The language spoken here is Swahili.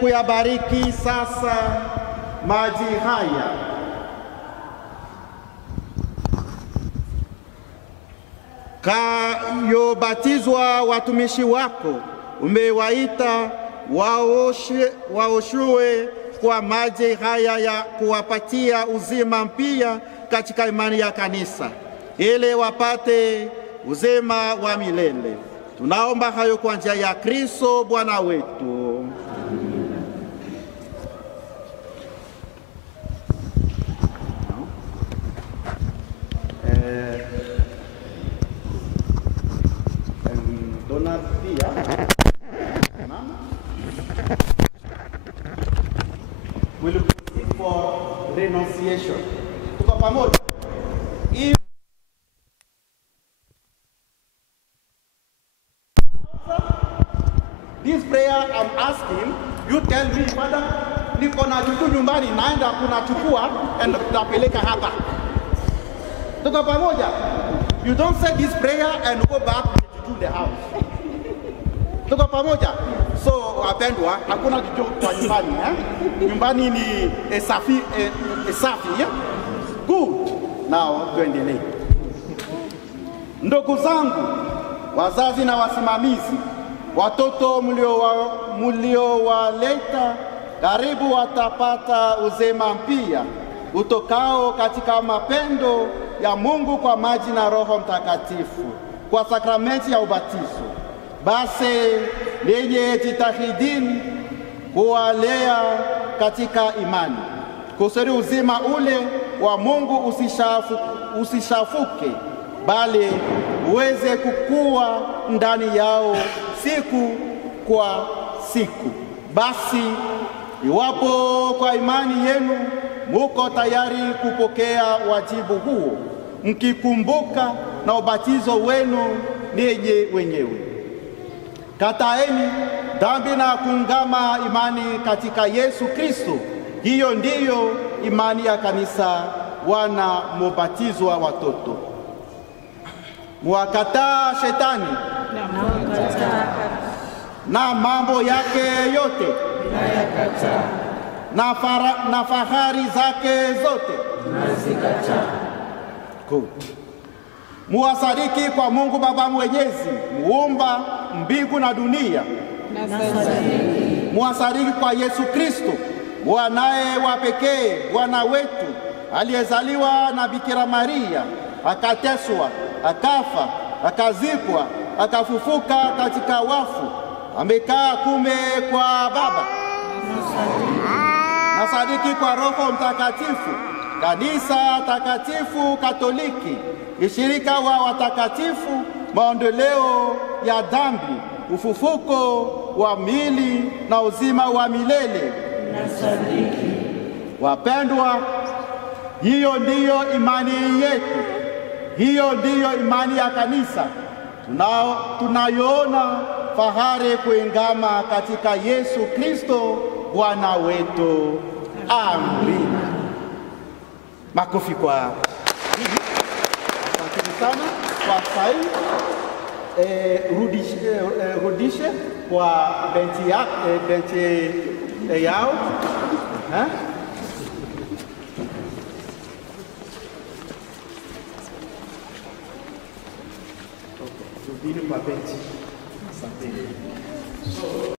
kuyabariki sasa maji haya. Kayobatizwa watumishi wako, umewaita waoshwe kwa maji haya ya kuwapatia uzima mpya katika imani ya kanisa, ili wapate uzima wa milele. Tunaomba hayo kwa njia ya Kristo Bwana wetu. Donald pia we look for renunciation. Tuko pamoja. This prayer I'm asking, you tell me, Father, niko na kitu nyumbani naenda kunachukua and tutapeleka hapa. Tuko pamoja. You don't say this prayer and go back to the house. Tuko pamoja. So wapendwa, hakuna kitu kwa nyumbani, Nyumbani ni safi, yeah? Good. Now tuendelee. Ndugu zangu, wazazi na wasimamizi, watoto mliowaleta karibu watapata uzima mpya utokao katika mapendo ya Mungu kwa maji na Roho Mtakatifu kwa sakramenti ya ubatizo. Basi lenye jitahidini kuwalea katika imani, kusudi uzima ule wa Mungu usishafuke, bali uweze kukua ndani yao siku kwa siku. Basi iwapo kwa imani yenu muko tayari kupokea wajibu huo, mkikumbuka na ubatizo wenu ninyi wenyewe, kataeni dhambi na kuungama imani katika Yesu Kristo. Hiyo ndiyo imani ya kanisa, wana mubatizwa watoto. Muwakataa shetani na mambo yake yote na fahari zake zote. Good. Muwasadiki kwa Mungu Baba Mwenyezi, muumba mbingu na dunia. Muwasadiki kwa Yesu Kristo, mwanaye wa pekee, Bwana wetu, aliyezaliwa na Bikira Maria, akateswa, akafa, akazikwa, akafufuka katika wafu, amekaa kume kwa Baba. Nasadiki kwa Roho Mtakatifu, kanisa takatifu Katoliki, ushirika wa watakatifu, maondoleo ya dhambi, ufufuko wa miili na uzima wa milele. Nasadiki. Wapendwa, hiyo ndiyo imani yetu. Hiyo ndiyo imani ya kanisa. Tunayoona fahari kuingama katika Yesu Kristo Bwana wetu. Amina. Makofi kwa asante sana kwa sai. Rudishe kwa benchi yao. Rudini kwa benchi. Asante.